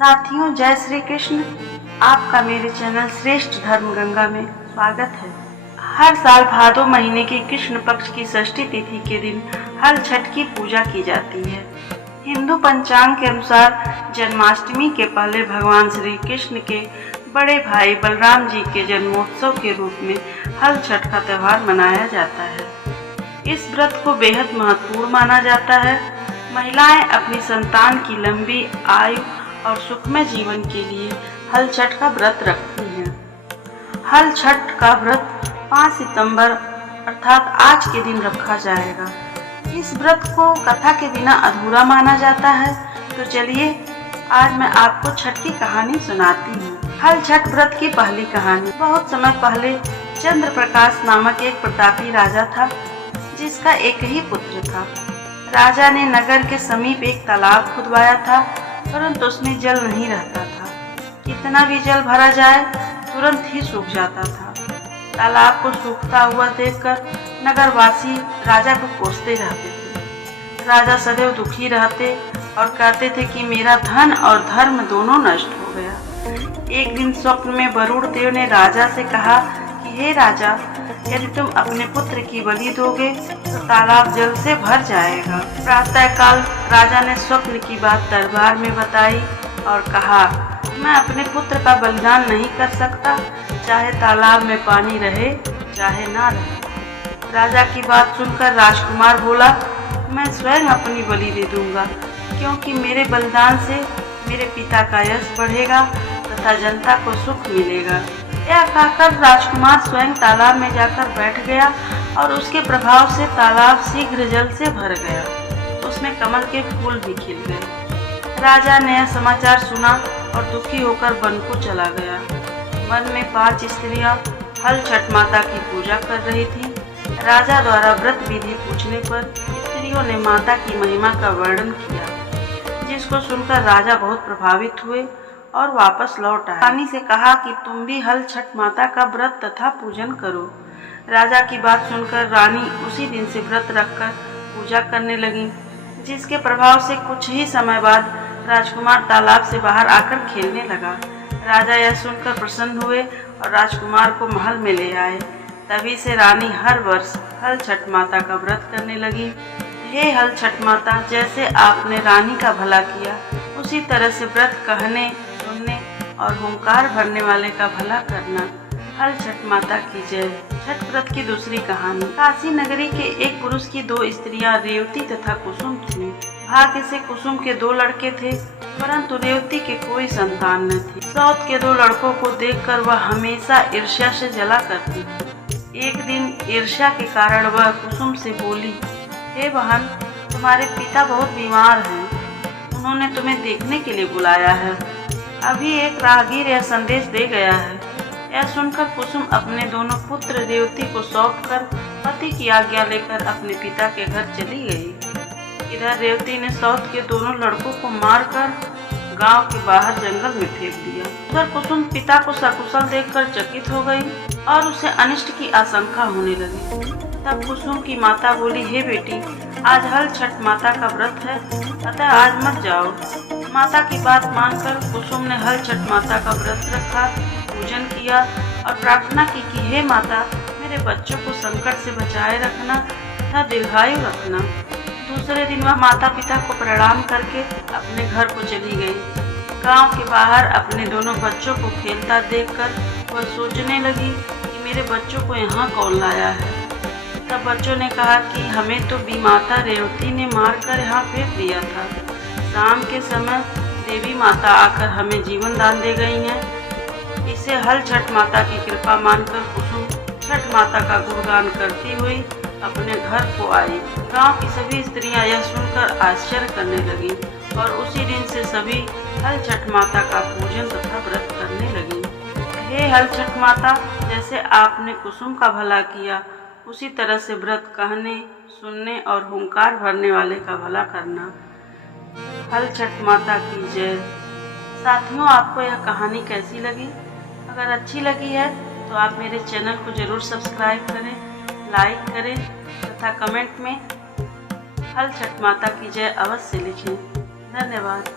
साथियों, जय श्री कृष्ण। आपका मेरे चैनल श्रेष्ठ धर्म गंगा में स्वागत है। हर साल भादो महीने की कृष्ण पक्ष की षष्ठी तिथि के दिन हल छठ की पूजा की जाती है। हिंदू पंचांग के अनुसार जन्माष्टमी के पहले भगवान श्री कृष्ण के बड़े भाई बलराम जी के जन्मोत्सव के रूप में हल छठ का त्योहार मनाया जाता है। इस व्रत को बेहद महत्वपूर्ण माना जाता है। महिलाएं अपनी संतान की लंबी आयु और सुखमय जीवन के लिए हल छठ का व्रत रखती हैं। हल छठ का व्रत 5 सितंबर अर्थात आज के दिन रखा जाएगा। इस व्रत को कथा के बिना अधूरा माना जाता है। तो चलिए आज मैं आपको छठ की कहानी सुनाती हूँ। हल छठ व्रत की पहली कहानी। बहुत समय पहले चंद्र प्रकाश नामक एक प्रतापी राजा था, जिसका एक ही पुत्र था। राजा ने नगर के समीप एक तालाब खुदवाया था, परंतु उसमें जल नहीं रहता था। कितना भी जल भरा जाए तुरंत ही सूख जाता था। तालाब को सूखता हुआ देखकर नगरवासी राजा को कोसते रहते थे। राजा सदैव दुखी रहते और कहते थे कि मेरा धन और धर्म दोनों नष्ट हो गया। एक दिन स्वप्न में वरुण देव ने राजा से कहा कि हे राजा, यदि तुम अपने पुत्र की बलि दोगे तो तालाब जल से भर जाएगा। प्रातःकाल राजा ने स्वप्न की बात दरबार में बताई और कहा, मैं अपने पुत्र का बलिदान नहीं कर सकता, चाहे तालाब में पानी रहे चाहे ना रहे। राजा की बात सुनकर राजकुमार बोला, मैं स्वयं अपनी बलि दे दूंगा, क्योंकि मेरे बलिदान से मेरे पिता का यश बढ़ेगा तथा जनता को सुख मिलेगा। यह कहकर राजकुमार स्वयं तालाब में जाकर बैठ गया और उसके प्रभाव से तालाब शीघ्र जल से भर गया। उसमें कमल के फूल भी खिल गए। राजा ने यह समाचार सुना और दुखी होकर वन को चला गया। वन में 5 स्त्रियां हल छठ माता की पूजा कर रही थीं। राजा द्वारा व्रत विधि पूछने पर स्त्रियों ने माता की महिमा का वर्णन किया, जिसको सुनकर राजा बहुत प्रभावित हुए और वापस लौट आए। रानी से कहा कि तुम भी हल छठ माता का व्रत तथा पूजन करो। राजा की बात सुनकर रानी उसी दिन से व्रत रखकर पूजा करने लगी, जिसके प्रभाव से कुछ ही समय बाद राजकुमार तालाब से बाहर आकर खेलने लगा। राजा यह सुनकर प्रसन्न हुए और राजकुमार को महल में ले आए। तभी से रानी हर वर्ष हल छठ माता का व्रत करने लगी। हे हल छठ माता, जैसे आपने रानी का भला किया, उसी तरह से व्रत कहने, सुनने और हुंकार भरने वाले का भला करना। हल छठ माता की जय। छठ व्रत की दूसरी कहानी। काशी नगरी के एक पुरुष की 2 स्त्रियां रेवती तथा कुसुम थीं। भाग्य से कुसुम के 2 लड़के थे, परंतु रेवती के कोई संतान न थी। सौत के 2 लड़कों को देखकर वह हमेशा ईर्ष्या से जला करती थी। एक दिन ईर्ष्या के कारण वह कुसुम से बोली, हे बहन, तुम्हारे पिता बहुत बीमार हैं, उन्होंने तुम्हें देखने के लिए बुलाया है। अभी एक राहगीर यह संदेश दे गया है। यह सुनकर कुसुम अपने दोनों पुत्र रेवती को सौंपकर पति की आज्ञा लेकर अपने पिता के घर चली गई। इधर रेवती ने सौत के दोनों लड़कों को मारकर गांव के बाहर जंगल में फेंक दिया। उधर कुसुम पिता को सकुशल देखकर चकित हो गई और उसे अनिष्ट की आशंका होने लगी। तब कुसुम की माता बोली, हे बेटी, आज हल छठ माता का व्रत है, अतः आज मत जाओ। माता की बात मानकर कुसुम ने हल छठ माता का व्रत रखा, पूजन किया और प्रार्थना की कि हे माता, मेरे बच्चों को संकट से बचाए रखना तथा दीर्घायु रखना। दूसरे दिन वह माता पिता को प्रणाम करके अपने घर को चली गई। गांव के बाहर अपने दोनों बच्चों को खेलता देखकर वह सोचने लगी कि मेरे बच्चों को यहाँ कौन लाया है। तब बच्चों ने कहा कि हमें तो बीमाता रेवती ने मारकर यहाँ फेंक दिया था। शाम के समय देवी माता आकर हमें जीवन दान दे गई हैं। इसे हल छठ माता की कृपा मानकर कुसुम छठ माता का गुणगान करती हुई अपने घर को आई। गांव की सभी स्त्रियां यह सुनकर आश्चर्य करने लगी और उसी दिन से सभी हल छठ माता का पूजन तथा व्रत करने लगी। हे हल छठ माता, जैसे आपने कुसुम का भला किया, उसी तरह से व्रत कहने, सुनने और हुंकार भरने वाले का भला करना। हल छठ माता की जय। साथियों, आपको यह कहानी कैसी लगी? अगर अच्छी लगी है तो आप मेरे चैनल को जरूर सब्सक्राइब करें, लाइक करें तथा कमेंट में हल छठ माता की जय अवश्य लिखें। धन्यवाद।